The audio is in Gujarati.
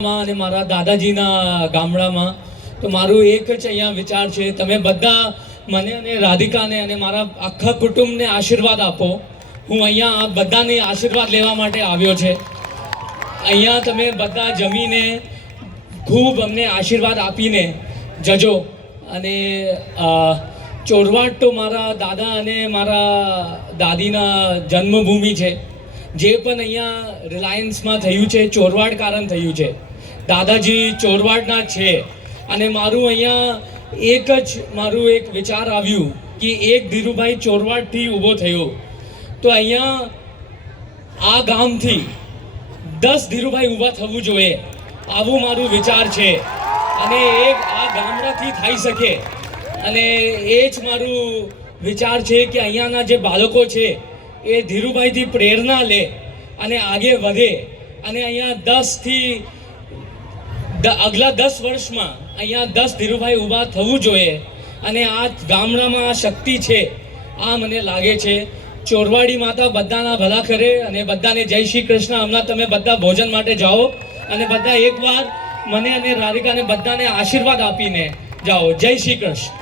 અને મારા દાદાજીના ગામડામાં તો મારું એક જ અહીંયા વિચાર છે, તમે બધા મને અને રાધિકાને અને મારા આખા કુટુંબને આશીર્વાદ આપો. હું અહીંયા આપ બધાને આશીર્વાદ લેવા માટે આવ્યો છે. અહીંયા તમે બધા જમીને ખૂબ અમને આશીર્વાદ આપીને જજો. અને ચોરવાડ તો મારા દાદા અને મારા દાદીના જન્મભૂમિ છે. જે પણ અહીંયા રિલાયન્સમાં થયું છે ચોરવાડ કારણ થયું છે. દાદાજી ચોરવાડના છે અને મારું અહીંયા મારું એક વિચાર આવ્યું કે એક ધીરુભાઈ ચોરવાડથી ઊભો થયો તો અહીંયા આ ગામથી 10 ધીરુભાઈ ઊભા થવું જોઈએ, આવું મારું વિચાર છે. અને એક આ ગામડાથી થઈ શકે અને એ જ મારું વિચાર છે કે અહીંયાના જે બાળકો છે એ ધીરુભાઈથી પ્રેરણા લે અને આગે વધે. અને અહીંયા આગલા 10 વર્ષમાં અહીંયા 10 ધીરુભાઈ ઊભા થવું જોઈએ. અને આ ગામડામાં આ શક્તિ છે, આ મને લાગે છે. ચોરવાડી માતા બધાના ભલા કરે અને બધાને જય શ્રી કૃષ્ણ. હમણાં તમે બધા ભોજન માટે જાઓ અને બધા એકવાર મને અને રાધિકાને બધાને આશીર્વાદ આપીને જાઓ. જય શ્રી કૃષ્ણ.